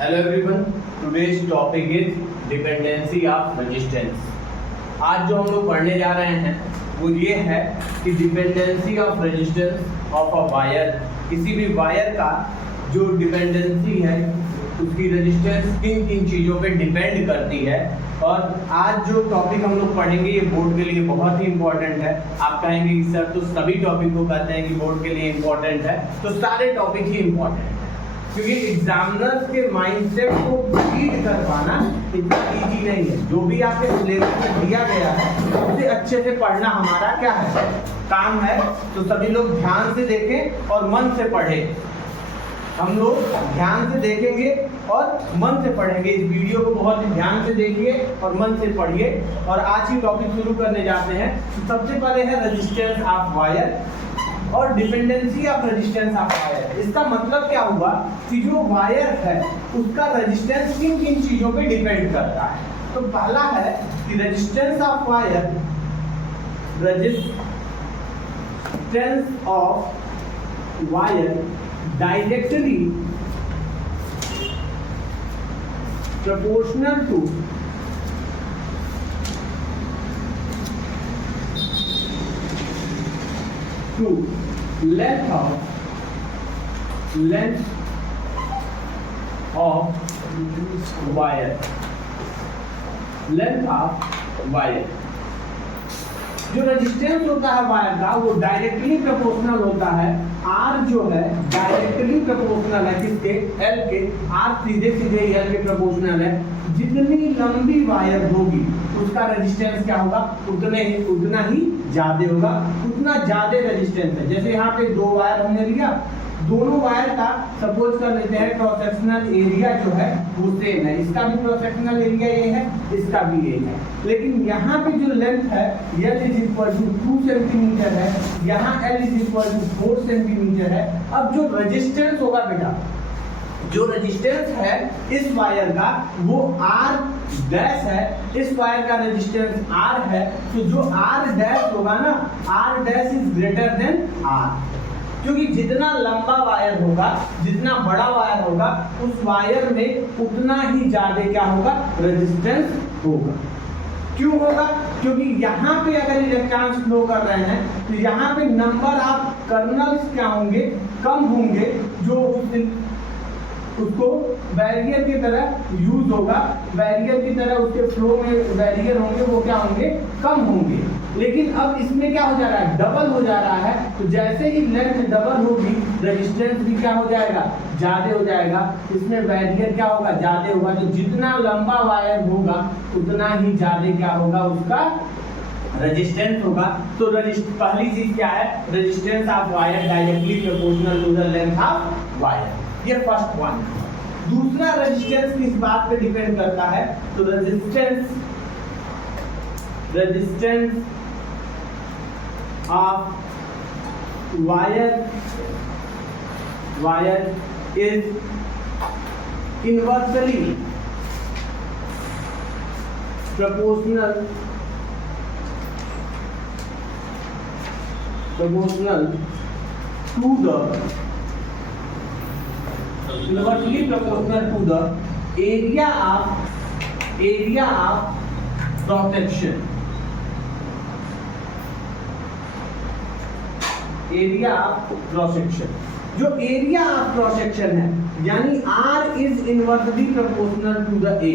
Hello everyone. Today's topic is dependency of resistance. आज जो हम लोग पढ़ने जा रहे हैं वो ये है कि dependency of resistance of a wire, किसी भी वायर का जो डिपेंडेंसी है उसकी रेजिस्टेंस किन किन चीज़ों पे डिपेंड करती है। और आज जो टॉपिक हम लोग पढ़ेंगे ये बोर्ड के लिए बहुत ही इंपॉर्टेंट है। आप कहेंगे कि सर तो सभी टॉपिक को कहते हैं कि बोर्ड के लिए इंपॉर्टेंट है, तो सारे टॉपिक ही इंपॉर्टेंट है क्योंकि एग्जामिनर्स के माइंडसेट को रीड कर पाना इतना इजी नहीं है। जो भी आपके सिलेबस में दिया गया है उसे अच्छे से पढ़ना हमारा क्या है, काम है। तो सभी लोग ध्यान से देखें और मन से पढ़ें। हम लोग ध्यान से देखेंगे और मन से पढ़ेंगे। इस वीडियो को बहुत ही ध्यान से देखिए और मन से पढ़िए। और आज ही टॉपिक शुरू करने जाते हैं। तो सबसे पहले है रेजिस्टेंस ऑफ वायर और dependency of resistance of wire. इसका मतलब क्या हुआ कि जो वायर है उसका रेजिस्टेंस किन किन चीजों पे डिपेंड करता है। तो पहला है कि resistance of wire, resistance of wire directly proportional to length of wire, length of wire। जो रेजिस्टेंस होता है वायर का वो डायरेक्टली प्रोपोर्शनल होता है। आर जो है डायरेक्टली प्रोपोर्शनल है किसके, एल के। आर सीधे सीधे एल के प्रोपोर्शनल है। जितनी लंबी वायर होगी उसका रेजिस्टेंस क्या होगा, उतना ही ज्यादा होगा, उतना ज्यादा रेजिस्टेंस है। जैसे यहाँ पे दो वायर हमने लिया, दोनों वायर का सपोज कर लेते हैं क्रॉस सेक्शनल एरिया जो है वो सेम है। इसका भी क्रॉस सेक्शनल एरिया ये है, इसका भी ये है। लेकिन यहाँ पे जो लेंथ है L is equal to 2 centimetre है, यहाँ L is equal to 4 centimetre है। अब जो रेजिस्टेंस होगा बेटा, जो रेजिस्टेंस है इस वायर का वो R डैश है, इस वायर का रेजिस्टेंस R है। तो जो R डैश होगा ना, R dash is greater than R, क्योंकि जितना लंबा वायर होगा, जितना बड़ा वायर होगा, उस वायर में उतना ही ज्यादा क्या होगा, रेजिस्टेंस होगा। क्यों होगा, क्योंकि यहाँ पे अगर इलेक्ट्रॉन्स फ्लो कर रहे हैं तो यहाँ पे नंबर ऑफ कर्नल्स क्या होंगे, कम होंगे, जो उसको बैरियर की तरह यूज होगा, बैरियर की तरह उसके फ्लो में बैरियर होंगे, वो क्या होंगे, कम होंगे। लेकिन अब इसमें क्या हो जा रहा है, डबल हो जा रहा है। तो जैसे ही लेंथ डबल होगी रेजिस्टेंस भी क्या हो जाएगा, ज्यादा हो जाएगा। इसमें बैरियर क्या होगा, ज्यादा होगा। तो जितना लंबा वायर होगा उतना ही ज्यादा क्या होगा, उसका रेजिस्टेंस होगा। तो पहली चीज क्या है, resistance of wire directly proportional to the length of wire, ये फर्स्ट वन। दूसरा रेजिस्टेंस किस बात पे डिपेंड करता है, तो resistance of wire is inversely proportional to the inversely proportional to the area of cross section, area of cross section. जो area of cross section है यानी R is inversely proportional to the A,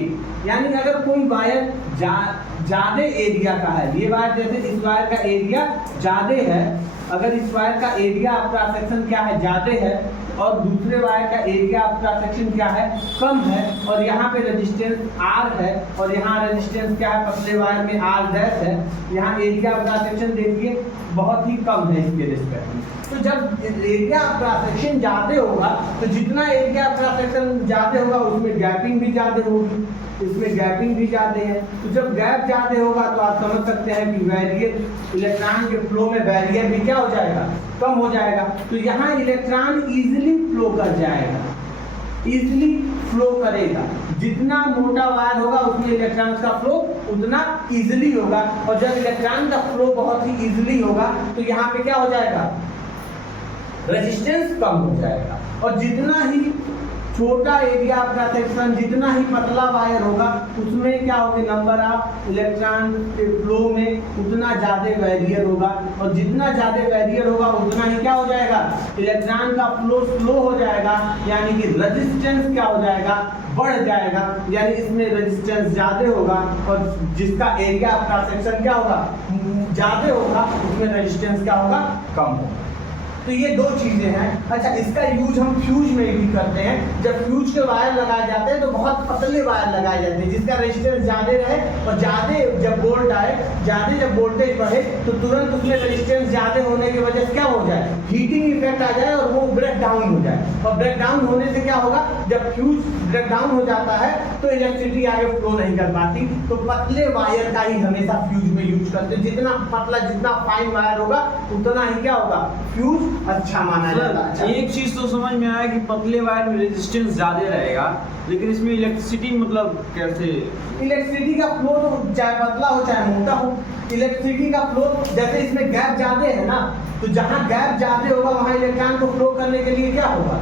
यानी अगर कोई wire ज्यादा area का है, ये वायर जैसे इस वायर का एरिया ज्यादा है, अगर इस वायर का एरिया ऑफ क्रॉस सेक्शन क्या है, ज्यादा है, और दूसरे वायर का एरिया ऑफ क्रॉस सेक्शन क्या है, कम है, और यहाँ पे रेजिस्टेंस R है और यहाँ रेजिस्टेंस क्या है, पतले वायर में R डैश है, यहाँ एरिया ऑफ क्रॉस सेक्शन देखिए बहुत ही कम है इसके रिस्पेक्ट में। तो जब एरिया ऑफ क्रॉस सेक्शन ज्यादा होगा तो जितना एरिया ऑफ क्रॉस सेक्शन ज्यादा होगा उसमें गैपिंग भी ज्यादा होगी, इसमें गैपिंग भी ज्यादा है। तो जब गैप ज्यादा होगा तो आप समझ सकते हैं कि बैरियर, इलेक्ट्रॉन के फ्लो में बैरियर भी क्या हो जाएगा, कम हो जाएगा। तो यहाँ इलेक्ट्रॉन इजीली फ्लो कर जाएगा, इजीली फ्लो करेगा। जितना मोटा वायर होगा उसमें इलेक्ट्रॉन का फ्लो उतना इजीली होगा, और जब इलेक्ट्रॉन का फ्लो बहुत ही इजीली होगा तो यहाँ पे क्या हो जाएगा, रेजिस्टेंस कम हो जाएगा। और जितना ही छोटा एरिया ऑफ क्रॉस सेक्शन, जितना ही पतला वायर होगा उसमें क्या होगा, नंबर ऑफ इलेक्ट्रॉन के फ्लो में उतना ज़्यादा बैरियर होगा, और जितना ज़्यादा बैरियर होगा उतना ही क्या हो जाएगा, इलेक्ट्रॉन का फ्लो स्लो हो जाएगा, यानी कि रेजिस्टेंस क्या हो जाएगा, बढ़ जाएगा। यानी इसमें रेजिस्टेंस ज़्यादा होगा, और जिसका एरिया ऑफ क्रॉस सेक्शन क्या होगा, ज़्यादा होगा, उसमें रेजिस्टेंस क्या होगा, कम होगा। तो ये दो चीजें हैं। अच्छा, इसका यूज हम फ्यूज में भी करते हैं। जब फ्यूज के वायर लगाए जाते हैं तो बहुत पतले वायर लगाए जाते हैं जिसका रेजिस्टेंस ज्यादा रहे, और ज्यादा जब वोल्ट आए, ज्यादा जब वोल्टेज बढ़े तो तुरंत उसमें रेजिस्टेंस ज्यादा होने की वजह से क्या हो जाए, हीटिंग इफेक्ट आ जाए और वो ब्रेक डाउन हो जाए। और ब्रेक डाउन होने से क्या होगा, जब फ्यूज ब्रेक डाउन हो जाता है तो इलेक्ट्रिसिटी आगे फ्लो नहीं कर पाती। तो पतले वायर का ही हमेशा फ्यूज में यूज करते हैं। जितना पतला, जितना फाइन वायर होगा उतना ही क्या होगा, फ्यूज अच्छा माना जाता है। अच्छा, एक चीज तो समझ में आया कि पतले वायर में रेजिस्टेंस ज्यादा रहेगा, लेकिन इसमें इलेक्ट्रिसिटी मतलब कैसे? इलेक्ट्रिसिटी का फ्लो तो चाहे पतला हो चाहे मोटा हो, इलेक्ट्रिसिटी का फ्लो जैसे इसमें गैप ज्यादा है ना, तो जहां गैप ज्यादा होगा वहां इलेक्ट्रॉन को फ्लो करने के लिए क्या होगा,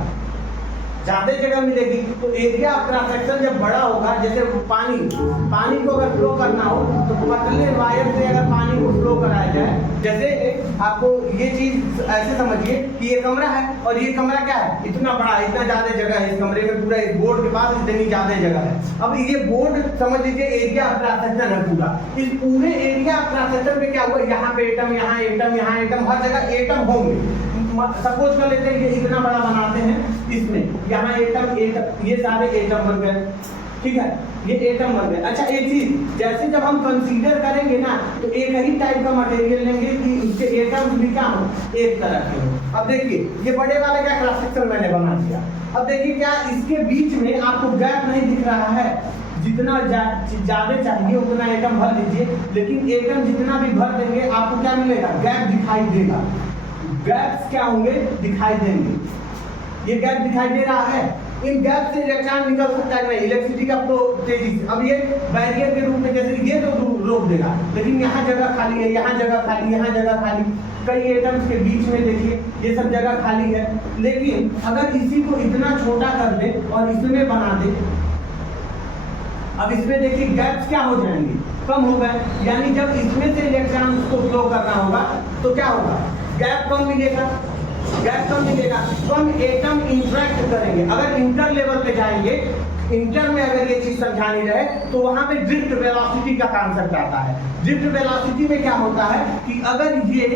ज्यादा जगह मिलेगी। तो एरिया ऑफ क्रॉस सेक्शन जब बड़ा होगा, जैसे पानी को अगर फ्लो करना हो तो पतले वायर से अगर पानी को फ्लो कराया जाए, जैसे आपको ये चीज ऐसे समझिए कि ये कमरा है और ये कमरा क्या है, इतना बड़ा, इतना ज्यादा जगह है इस कमरे में, पूरा इस बोर्ड के पास इतनी ज्यादा जगह है। अब ये बोर्ड समझ लीजिए एरिया ऑफ क्रॉस सेक्शन है पूरा। इस पूरे एरिया ऑफ क्रॉस सेक्शन में क्या हुआ, यहाँ पे एटम, यहाँ एटम, यहाँ एटम, हर जगह एटम होंगे। सपोज कर लेते हैं ये इतना बड़ा बनाते हैं, इसमें यहाँ एटम, ये सारे एटम बन गए, ठीक है, ये एटम बन गए। अच्छा, एक चीज जैसे जब हम कंसीडर करेंगे ना तो एक ही टाइप का मटेरियल लेंगे कि उसके एटम्स भी क्या हो, एक तरह के हो। अब देखिए ये बड़े वाले का क्रॉस सेक्शन मैंने बना दिया। अब देखिए क्या इसके बीच में आपको गैप नहीं दिख रहा है, जितना ज्यादा चाहिए उतना एटम भर लीजिए, लेकिन एटम जितना भी भर देंगे आपको क्या मिलेगा, गैप दिखाई देगा। गैप्स क्या होंगे, दिखाई देंगे। ये गैप दिखाई दे रहा है, इन गैप से इलेक्ट्रॉन निकल सकता है नहीं, इलेक्ट्रिसिटी का फ्लो तेजी से। अब ये बैरियर के रूप में, जैसे ये तो रोक देगा, लेकिन यहाँ जगह खाली है, यहाँ जगह खाली, यहाँ जगह खाली, कई एटम्स के बीच में देखिए ये सब जगह खाली है। लेकिन अगर इसी को इतना छोटा कर दे और इसमें बना दे, अब इसमें देखिए गैप्स क्या हो जाएंगे, कम हो गए। यानी जब इसमें से इलेक्ट्रॉन को फ्लो करना होगा तो क्या होगा, गैप कम मिलेगा, गैप कम मिलेगा, कम एटम इंटरेक्ट करेंगे। अगर इंटर लेवल पे जाएंगे, इंटर में अगर ये चीज समझानी रहे तो वहां पे ड्रिफ्ट वेलोसिटी का कॉन्सेप्ट आता है। ड्रिफ्ट वेलोसिटी में क्या होता है कि अगर ये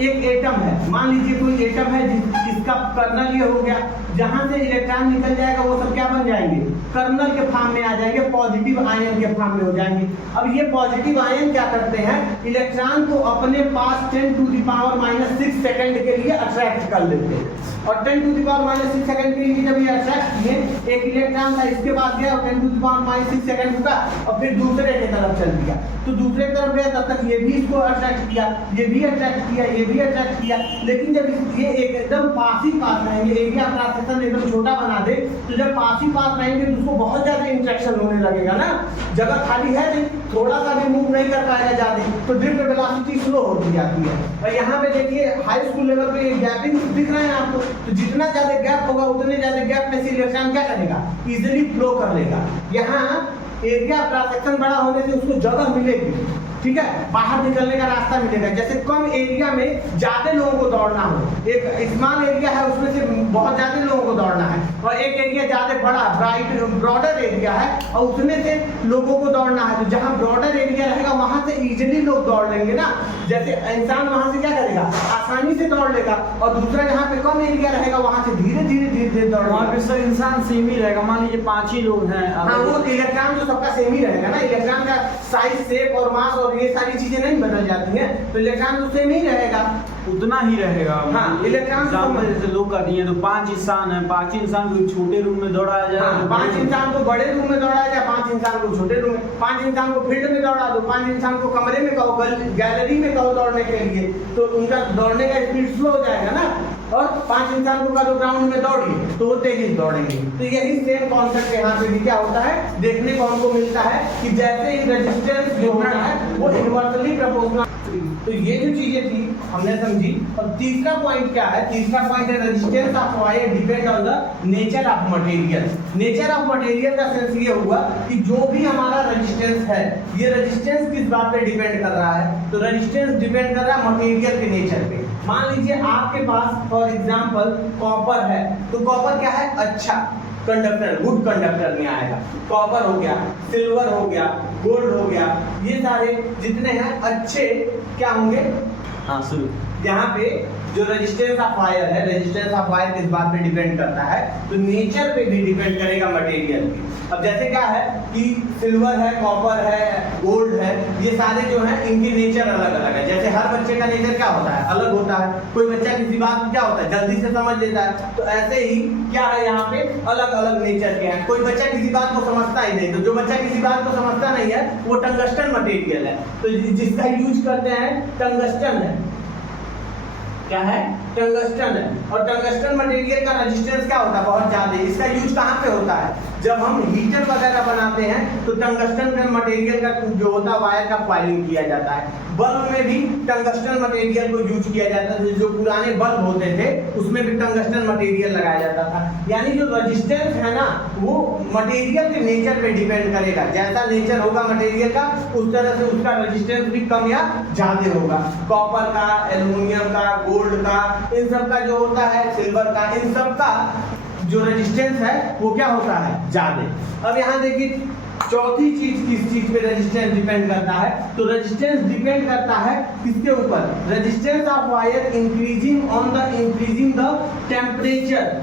एक एटम है, मान लीजिए कोई एटम है जिसका कर्नल ये हो गया, जहां से इलेक्ट्रॉन निकल जाएगा वो सब क्या बन जाएंगे, कर्नल के फॉर्म में आ जाएंगे, पॉजिटिव आयन के फॉर्म में हो जाएंगे। अब ये पॉजिटिव आयन क्या करते हैं, इलेक्ट्रॉन को अपने पास 10⁻⁻⁶ सेकंड के लिए अट्रैक्ट कर लेते हैं। और 10⁻⁶ सेकंड के लिए जब ये अट्रैक्ट किए, एक इलेक्ट्रॉन था इसके पास गया, 10⁻⁶ सेकंड रुका और फिर दूसरे की तरफ चल दिया, तो दूसरे की तरफ गया तब तक ये भी इसको अट्रैक्ट किया, ये भी अट्रैक्ट किया, ये भी अट्रैक्ट किया। लेकिन जब ये एकदम पास ही पास रहेंगे, एरिया क्रॉस सेक्शन एकदम छोटा बना दे, तो जब पास ही पास रहेंगे तो उसको बहुत ज्यादा इंटरेक्शन होने लगेगा ना, जगह खाली है नहीं, थोड़ा सा भी मूव नहीं कर पाएगा ज्यादा, तो ड्रिफ्ट वेलोसिटी स्लो होती जाती है। और यहाँ पे देखिए हाई स्कूल लेवल पे गैपिंग दिख रहे हैं आपको, तो जितना ज्यादा गैप होगा उतने ज्यादा गैप में से इलेक्ट्रॉन क्या करेगा, इजिली फ्लो कर लेगा। यहाँ एरिया क्रॉस सेक्शन बड़ा होने से उसको जगह मिलेगी, ठीक है, बाहर निकलने का रास्ता मिलेगा। जैसे कम एरिया में ज्यादा लोगों को दौड़ना हो, एक स्मॉल एरिया है उसमें से बहुत ज्यादा लोगों को दौड़ना है, और एक एरिया ज्यादा बड़ा ब्रॉडर एरिया है और उसमें से लोगों को दौड़ना है, तो जहाँ ब्रॉडर एरिया रहेगा वहां से इजिली लोग दौड़ लेंगे ना। जैसे इंसान वहां से क्या करेगा, आसानी से दौड़ लेगा, और दूसरा जहाँ पे कम एरिया रहेगा वहां से धीरे धीरे दौड़, वहाँ पे सर इंसान सेम ही रहेगा, मान लीजिए 5 ही लोग हैं। हाँ, वो इलेक्ट्रॉन तो सबका सेम ही रहेगा ना, इलेक्ट्रॉन का साइज, शेप और मास और ये सारी चीजें नहीं बदल जाती हैं, तो इलेक्ट्रॉन तो सेम ही रहेगा, उतना ही रहेगा। हाँ, इलेक्ट्रॉन जैसे लोग कहती हैं तो 5 इंसान है, 5 इंसान को छोटे रूम में दौड़ाया जाए, हाँ, 5 इंसान को बड़े रूम में दौड़ाया जाए, 5 इंसान को छोटे रूम में, 5 इंसान को फील्ड में दौड़ा दो, 5 इंसान को कमरे में कहो, गैलरी में कहो दौड़ने के लिए, तो उनका दौड़ने का स्पीड स्लो हो जाएगा ना। और 5 इंसान को कहो ग्राउंड में दौड़िए तो वो तेजी दौड़ेंगे। तो यही सेम कॉन्सेप्ट यहाँ पे भी क्या होता है, देखने को हमको मिलता है कि जैसे ही रेजिस्टेंस जो है वो इनवर्सली प्रोपोर्शनल। तो ये जो चीजें थी हमने समझा। समझी। और तीसरा पॉइंट क्या है, तीसरा पॉइंट है resistance of wire depend on the nature of material. Nature of material का सेंस ये हुआ कि जो भी हमारा रेजिस्टेंस है, ये रेजिस्टेंस किस बात पे डिपेंड कर रहा है, तो रेजिस्टेंस डिपेंड कर रहा है मटेरियल के नेचर पे। मान लीजिए आपके पास फॉर एग्जांपल कॉपर है, तो कॉपर क्या है, अच्छा कंडक्टर, गुड कंडक्टर में आएगा। कॉपर हो गया, सिल्वर हो गया, गोल्ड हो गया, ये सारे जितने हैं अच्छे क्या होंगे। हाँ शुरू। यहाँ पे जो रेजिस्टेंस ऑफ वायर है, रेजिस्टेंस ऑफ वायर किस बात पे डिपेंड करता है, तो नेचर पे भी डिपेंड करेगा मटेरियल की। अब जैसे क्या है कि सिल्वर है, कॉपर है, गोल्ड है, ये सारे जो हैं इनके नेचर अलग अलग है। जैसे हर बच्चे का नेचर क्या होता है, अलग होता है। कोई बच्चा किसी बात को क्या होता है, जल्दी से समझ लेता है, तो ऐसे ही क्या है यहाँ पे अलग अलग नेचर के हैं। कोई बच्चा किसी बात को समझता ही नहीं, तो जो बच्चा किसी बात को समझता नहीं है वो टंगस्टन मटेरियल है, तो जिसका यूज करते हैं टंगस्टन है। क्या है, टंगस्टन है। और टंगस्टन मटेरियल का रेजिस्टेंस क्या होता है, बहुत ज्यादा। इसका यूज कहाँ पे होता है, जब हम हीटर वगैरह बनाते हैं तो टंगस्टन के मटेरियल का जो होता है वायर का कॉइलिंग किया जाता है। बल्ब में भी टंगस्टन मटेरियल को यूज किया जाता है। जो पुराने बल्ब होते थे उसमें भी टंगस्टन मटेरियल लगाया जाता था। यानी जो रेजिस्टेंस है ना, वो मटेरियल के नेचर पे डिपेंड करेगा। जैसा नेचर होगा मटेरियल का, उस तरह से उसका रेजिस्टेंस भी कम या ज्यादा होगा। कॉपर का, एल्युमिनियम का, गोल्ड का, इन सब का जो होता है, सिल्वर का, इन सब का जो रेजिस्टेंस है वो क्या होता है, ज्यादा। अब यहाँ देखिए चौथी चीज किस चीज पे रेजिस्टेंस डिपेंड करता है, तो रेजिस्टेंस डिपेंड करता है किसके ऊपर, resistance of wire increasing on the increasing the temperature.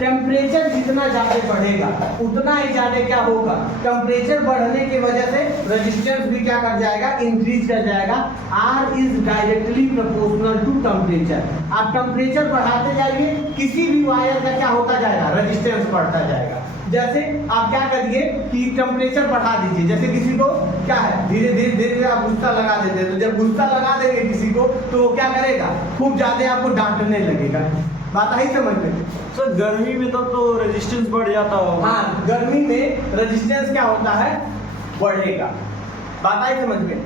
Temperature जितना ज्यादा बढ़ेगा उतना ही ज्यादा क्या होगा, टेम्परेचर बढ़ने की वजह से रेजिस्टेंस भी क्या कर जाएगा, इंक्रीज कर जाएगा। R is directly proportional to temperature. आप टेम्परेचर बढ़ाते जाइए, किसी भी वायर का क्या होता जाएगा, रेजिस्टेंस बढ़ता जाएगा। जैसे आप क्या करिए कि टेम्परेचर बढ़ा दीजिए, जैसे किसी को क्या है, धीरे धीरे धीरे आप गुस्सा लगा देते हैं, तो जब गुस्सा लगा देंगे किसी को तो वो क्या करेगा, खूब ज्यादा आपको डांटने लगेगा। बात आई समझ में। सर गर्मी में तो रेजिस्टेंस बढ़ जाता होगा। हाँ, गर्मी में रेजिस्टेंस क्या होता है, बढ़ेगा। बात आई समझ में,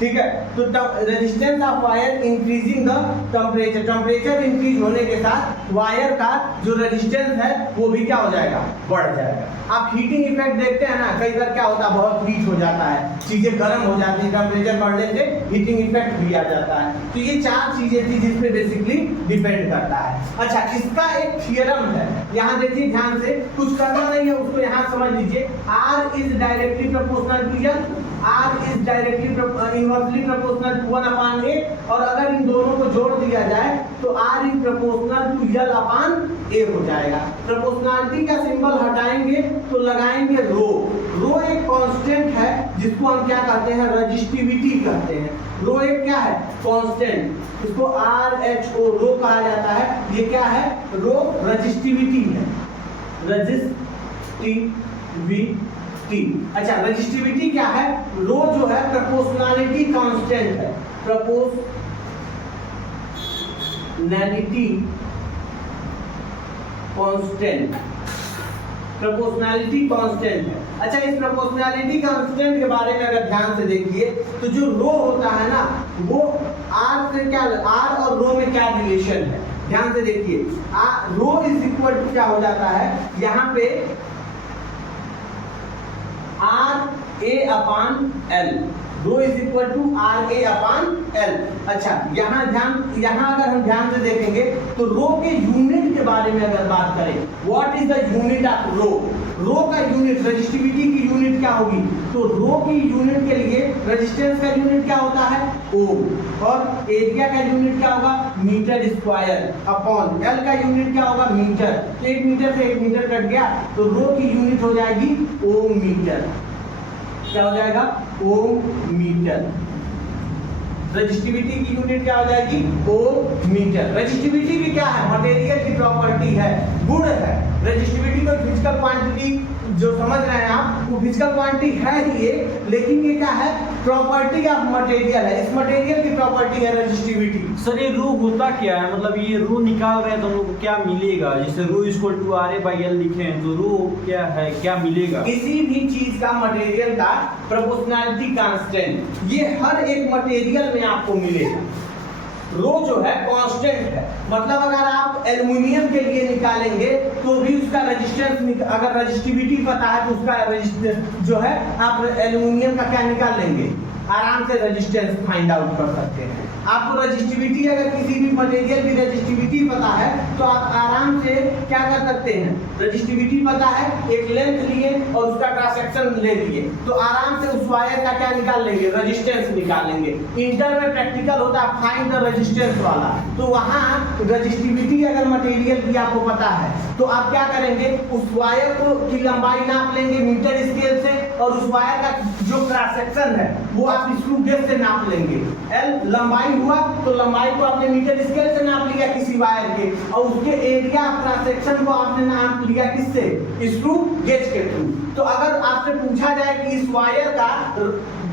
ठीक है। तो resistance of wire increasing the temperature, temperature increase होने के साथ वायर का जो रेजिस्टेंस है वो भी क्या हो जाएगा, बढ़ जाएगा। आप हीटिंग इफेक्ट देखते हैं ना, कई बार क्या होता है, बहुत हीट हो जाता है, चीजें गर्म हो जाती है, टेम्परेचर बढ़ने से हीटिंग इफेक्ट भी आ जाता है। तो ये चार चीजें थी जिसपे बेसिकली डिपेंड करता है। अच्छा, इसका एक थियरम है, यहाँ देखिए ध्यान से, कुछ करना नहीं है, उसको यहाँ समझ लीजिए। R is directly proportional to L, R is directly inversely proportional to 1/A, और अगर इन दोनों को जोड़ दिया जाए तो R is proportional to L/A हो जाएगा। प्रोपोर्शनलिटी का सिंबल हटाएंगे तो लगाएंगे रो। रो एक कांस्टेंट है जिसको हम क्या कहते हैं, रेजिस्टिविटी कहते हैं। रो एक क्या है, कांस्टेंट, इसको RHO रो कहा जाता है। ये क्या है, रो रेजिस्टिविटी है, रेजिस्टिविटी। अच्छा, रेजिस्टिविटी क्या है, रो जो है प्रोपोर्शनलिटी कांस्टेंट है, प्रोपोर्शनलिटी कांस्टेंट, प्रोपोर्शनलिटी कांस्टेंट है। अच्छा, इस प्रोपोर्शनलिटी कांस्टेंट के बारे में अगर ध्यान से देखिए तो जो रो होता है ना, वो R से क्या, R और रो में क्या रिलेशन है, ध्यान से देखिए। रो इज इक्वल टू क्या हो जाता है, यहाँ पे RA/L, row is equal to RA/L। अच्छा, यहाँ अगर हम ध्यान से देखेंगे तो रो के यूनिट के बारे में अगर बात करें, what is the unit of rho, rho का यूनिट, रेजिस्टिविटी की यूनिट क्या होगी, तो रो की यूनिट के लिए रेजिस्टेंस का यूनिट क्या होता है, ओम, और एरिया का यूनिट क्या होगा, मीटर स्क्वायर, अपॉन L का यूनिट क्या होगा, मीटर। 1 मीटर से 1 मीटर कट गया तो रो की यूनिट हो जाएगी ओम मीटर। क्या हो जाएगा, ओम मीटर। रेजिस्टिविटी की यूनिट क्या हो जाएगी, ओम मीटर। रेजिस्टिविटी भी क्या है, मटेरियल की प्रॉपर्टी है, गुण है। रेजिस्टिविटी को फिजिकल क्वांटिटी जो समझ रहे हैं आप, वो फिजिकल क्वांटिटी है ही ये, लेकिन ये क्या है, प्रॉपर्टी ऑफ मटेरियल है। इस मटेरियल की प्रॉपर्टी है रेजिस्टिविटी। सर ये रो होता क्या है, मतलब ये रो निकाल रहे हैं तो हम लोग को क्या मिलेगा, जैसे रो इक्वल टू RA/L लिखे हैं तो रो क्या है, क्या मिलेगा। किसी भी चीज का, मटेरियल का प्रोपोर्शनलिटी कांस्टेंट, ये हर एक मटेरियल में आपको मिलेगा। रो जो है कांस्टेंट है, मतलब अगर आप एल्युमिनियम के लिए निकालेंगे तो भी उसका रेजिस्टेंस, अगर रजिस्टिविटी पता है तो उसका जो है आप एल्युमिनियम का क्या निकाल लेंगे, आराम से रेजिस्टेंस फाइंड आउट कर सकते हैं। आपको रजिस्टिविटी, अगर किसी भी मटेरियल की रजिस्टिविटी पता है तो आप आराम से क्या कर सकते हैं, रजिस्टिविटी पता है, एक लेंथ लिए और उसका क्रॉस सेक्शन ले लिए तो आराम से उस वायर का क्या निकाल लेंगे, रेजिस्टेंस निकाल लेंगे। इंटर में प्रैक्टिकल होता है फाइंड द रेजिस्टेंस वाला, तो वहाँ रजिस्टिविटी अगर मटेरियल की आपको पता है तो आप क्या करेंगे, उस वायर को की लंबाई नाप लेंगे मीटर स्केल से और उस वायर का जो क्रॉस सेक्शन है वो आप स्क्रू गेज से नाप लेंगे। एल लंबाई हुआ तो लंबाई को आपने मीटर स्केल से नाप लिया किसी वायर के, और उसके एरिया क्रॉस सेक्शन को आपने नाप लिया किससे, स्क्रू गेज के थ्रू। तो अगर आपसे पूछा जाए कि इस वायर का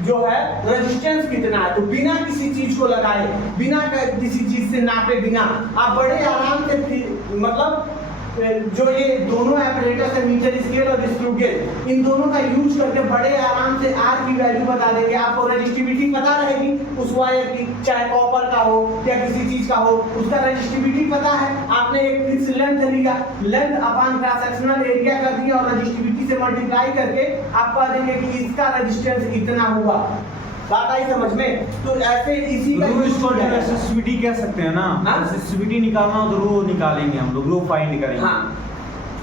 जो है रेजिस्टेंस कितना है, तो बिना किसी चीज को लगाए, बिना किसी चीज से नापे बिना आप बड़े आराम से, मतलब जो ये दोनों एपरेटस है मीटर स्केल और स्क्रू गेज, इन दोनों का यूज करके बड़े आराम से आर की वैल्यू बता देंगे। आपको रजिस्टिविटी पता रहेगी उस वायर की, चाहे कॉपर का हो या किसी चीज का हो, उसका रजिस्टिविटी पता है। आपने एक फिक्स लेंथ लिया, length upon cross sectional area कर दिया और रजिस्टिविटी से मल्टीप्लाई करके आप कह देंगे कि इसका रेजिस्टेंस इतना हुआ। बात आई समझ में? तो ऐसे इसी का रेसिस्टिविटी कह सकते हैं ना, रेसिस्टिविटी निकालना हो तो रो निकालेंगे हम लोग, रो फाइंड करेंगे। हाँ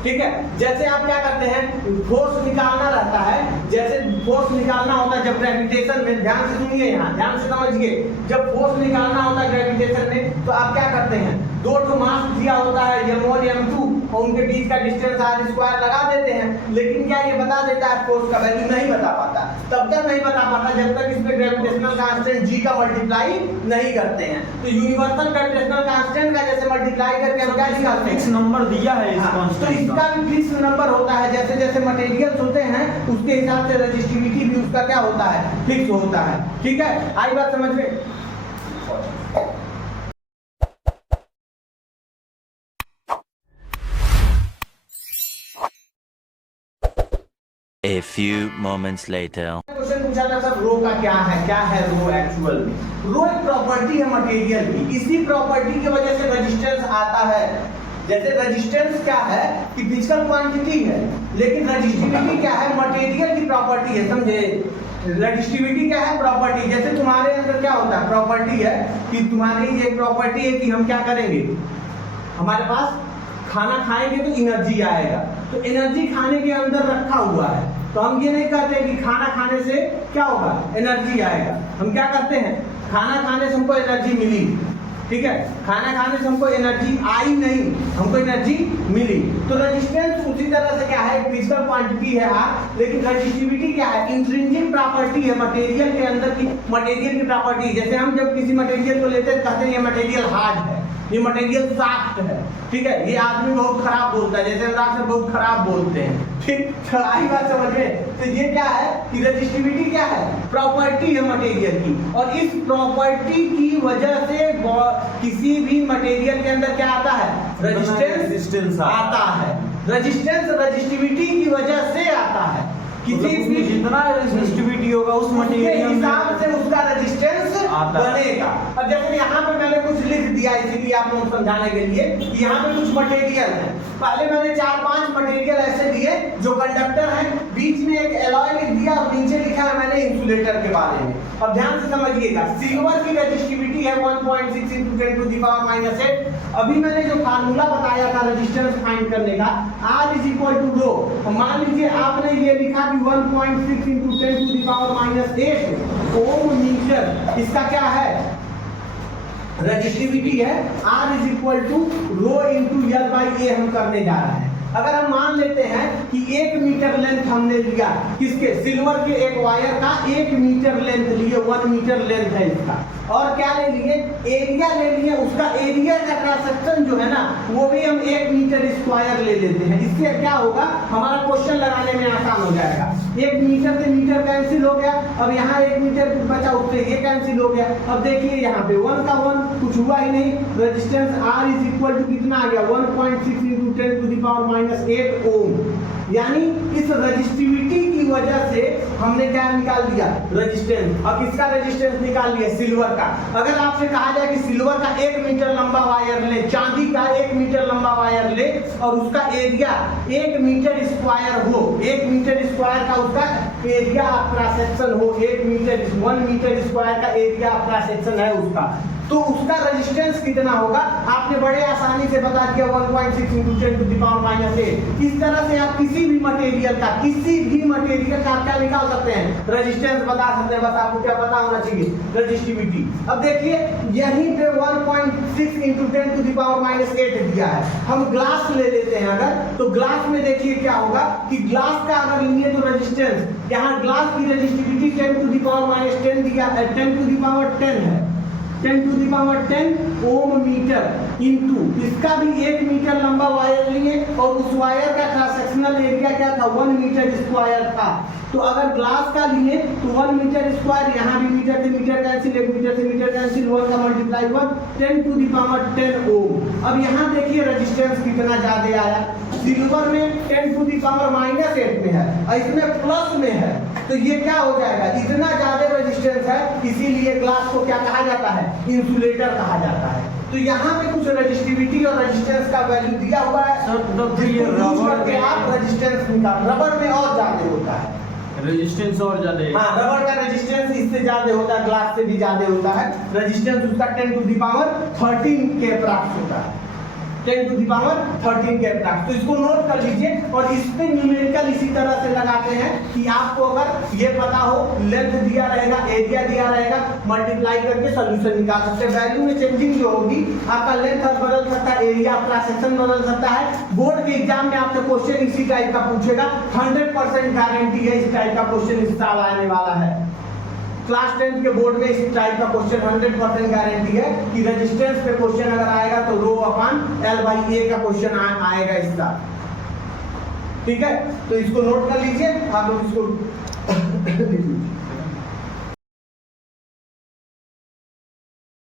ठीक है, जैसे आप क्या करते हैं, फोर्स निकालना रहता है, जैसे फोर्स निकालना होता है जब ग्रेविटेशन में, ध्यान से सुनिए, यहाँ ध्यान से समझिए, जब फोर्स निकालना होता है ग्रेविटेशन में तो आप क्या करते हैं, दो ठो मास दिया होता है m1 m2 और उनके बीच का डिस्टेंस r स्क्वायर लगा देते हैं, लेकिन क्या ये बता देता है फोर्स का वैल्यू, नहीं बता पाता। तब तक नहीं बता पाता जब तक इसमें ग्रेविटेशनल कांस्टेंट g का मल्टीप्लाई नहीं करते हैं। तो यूनिवर्सल ग्रेविटेशनल कांस्टेंट का जैसे मल्टीप्लाई करके हम क्या निकालते हैं, फिक्स नंबर दिया है इस कांस्टेंट का भी फिक्स नंबर होता है। जैसे जैसे मटेरियल्स होते हैं उसके हिसाब से रजिस्टिविटी भी उसका क्या होता है, फिक्स होता है। ठीक है, आई बात समझ में? A few moments later. Question पूछा था सर रो का क्या है रो एक्चुअल में? रो एक प्रॉपर्टी है मटेरियल की, इसी प्रॉपर्टी की वजह से रेजिस्टेंस आता है। जैसे रेजिस्टेंस क्या है कि फिजिकल क्वांटिटी है, लेकिन रेजिस्टिविटी क्या है, मटेरियल की प्रॉपर्टी है, समझे? रेजिस्टिविटी क्या है, प्रॉपर्टी। जैसे तुम्हारे अंदर क्या होता है, प्रॉपर्टी है कि तुम्हारी ये प्रॉपर्टी है कि हम क्या करेंगे, हमारे पास खाना खाएंगे तो एनर्जी आएगा, तो एनर्जी खाने के अंदर रखा हुआ है, तो हम ये नहीं कहते कि खाना खाने से क्या होगा, एनर्जी आएगा। हम क्या करते हैं, खाना खाने से हमको एनर्जी मिली, ठीक है, खाना खाने से हमको एनर्जी आई नहीं, हमको एनर्जी मिली। तो रेजिस्टेंस उसी तरह से क्या है, फिजिकल क्वांटिटी है R, लेकिन रेजिस्टिविटी क्या है, इंट्रिंसिक प्रॉपर्टी है मटेरियल के अंदर की, मटेरियल की प्रॉपर्टी। जैसे हम जब किसी मटेरियल को लेते हैं कहते हैं ये मटेरियल हार्ड है, ये मटेरियल सॉफ्ट है, ठीक है, ये आदमी बहुत खराब बोलता है, जैसे अनुराग सर बहुत खराब बोलते हैं, ठीक, तो आई बात समझ में? तो ये क्या है कि रेजिस्टिविटी क्या है, प्रॉपर्टी है मटेरियल की, और इस प्रॉपर्टी की वजह से किसी भी मटेरियल के अंदर क्या आता है, रेजिस्टेंस आता है। रेजिस्टेंस रजिस्टिविटी की वजह से आता है, किसी भी जितना रेजिस्टिविटी होगा उस मटेरियल के हिसाब से उसका रेजिस्टेंस बनेगा। अब जैसे यहाँ पे मैंने कुछ लिख दिया इसीलिए आप लोग समझाने के लिए कि यहाँ पे कुछ मटेरियल है, पहले मैंने 4-5 मटेरियल ऐसे दिए जो कंडक्टर है, बीच में एक एलॉय लिख दिया और नीचे लिखा है मैंने इंसुलेटर के बारे में। अब ध्यान से समझिएगा, सिल्वर की रेजिस्टिविटी है 1.6 × 10⁻⁸। अभी मैंने जो फार्मूला बताया था रेजिस्टेंस फाइंड करने का, R = ρ। मान लीजिए आपने ये लिखा कि 1.6 × 10⁻⁸ ओम मीटर, इसका क्या है, रेजिस्टिविटी है। R = ρ × L/A हम करने जा रहे हैं। अगर हम मान लेते हैं कि 1 मीटर लेंथ हमने लिया, किसके, सिल्वर के एक वायर का 1 मीटर लेंथ लिए, 1 मीटर लेंथ है इसका, और क्या ले लिए, एरिया ले लिए, उसका एरिया का क्रॉस सेक्शन जो है ना वो भी हम 1 मीटर स्क्वायर ले लेते हैं। इससे क्या होगा, हमारा क्वेश्चन लगाने में आसान हो जाएगा। 1 मीटर से मीटर कैंसिल हो गया, अब यहाँ 1 मीटर बचा, उससे ये कैंसिल हो गया। अब देखिए यहाँ पे 1 का 1 कुछ हुआ ही नहीं, रेजिस्टेंस R = कितना आ गया, 1.6 × 10⁻⁸ ओम। यानी इस रेजिस्टिविटी की वजह से हमने क्या निकाल दिया, रेजिस्टेंस। अब किसका रेजिस्टेंस निकाल लिया, सिल्वर का। अगर आपसे कहा जाए कि सिल्वर का 1 मीटर लंबा वायर ले, चांदी का 1 मीटर लंबा वायर ले और उसका एरिया 1 मीटर स्क्वायर हो, 1 मीटर स्क्वायर का उसका एरिया क्रॉस सेक्शन हो, 1 मीटर स्क्वायर का एरिया क्रॉस सेक्शन है उसका, तो उसका रेजिस्टेंस कितना होगा आपने बड़े आसानी से बता दिया, 1.6 × 10⁻⁸। इस तरह से आप किसी भी मटेरियल का आप क्या निकाल सकते हैं, रेजिस्टेंस बता सकते हैं। बस आपको क्या पता होना चाहिए, रेजिस्टिविटी। अब देखिए यहीं पे 1.6 × 10⁻⁸ दिया है। हम ग्लास ले लेते हैं अगर, तो ग्लास में देखिए क्या होगा कि ग्लास का अगर लिए तो रेजिस्टेंस, यहाँ ग्लास की रेजिस्टिविटी 10⁻10 दिया है, 10⁻10 है, 10⁻10 ओम मीटर इंटू इसका भी 1 मीटर लंबा वायर लिए और उस वायर का क्रॉस सेक्शनल एरिया क्या था, 1 मीटर स्क्वायर था। तो अगर ग्लास का लिए तो 1 मीटर स्क्वायर, यहाँ भी मीटर से मीटर कैंसिल, 1 मीटर से मीटर कैंसिल, 1 का मल्टीप्लाई 1, 10⁻10 ओम। अब यहाँ देखिए रेजिस्टेंस कितना ज्यादा आया, सिल्वर में 10⁻⁸ में है और इसमें प्लस में है, तो ये क्या हो जाएगा, इतना ज्यादा रेजिस्टेंस है, इसीलिए ग्लास को क्या कहा जाता है, इंसुलेटर कहा जाता है। तो यहाँ पे कुछ रेजिस्टिविटी और रेजिस्टेंस का वैल्यू दिया हुआ है सर, तो ये रबर के आप रेजिस्टेंस निकाल, रबर में और ज्यादा होता है रेजिस्टेंस और ज्यादा। हाँ, रबर का रेजिस्टेंस इससे ज्यादा होता है, ग्लास से भी ज्यादा होता है। रेजिस्टेंस उसका 10⁻13 के अप्रॉक्स होता है, 10⁻13 के अप्रॉक्स। तो इसको नोट कर लीजिए और इस पे न्यूमेरिकल इसी तरह से लगाते हैं कि आपको अगर ये पता हो, लेंथ दिया रहेगा, एरिया दिया रहेगा, मल्टीप्लाई करके सॉल्यूशन निकाल सकते हैं। वैल्यू में चेंजिंग जो होगी, आपका लेंथ बदल सकता है, एरिया क्रॉस सेक्शन बदल सकता है। बोर्ड के एग्जाम में आपसे क्वेश्चन इसी टाइप का पूछेगा, 100% गारंटी है इस टाइप का क्वेश्चन इस साल आने वाला है। क्लास 10 के बोर्ड में इस टाइप का क्वेश्चन 100% गारंटी है कि रेजिस्टेंस पे क्वेश्चन अगर आएगा तो ρ/L/A का क्वेश्चन आएगा इसका, ठीक है। तो इसको नोट कर लीजिए, आप लोग इसको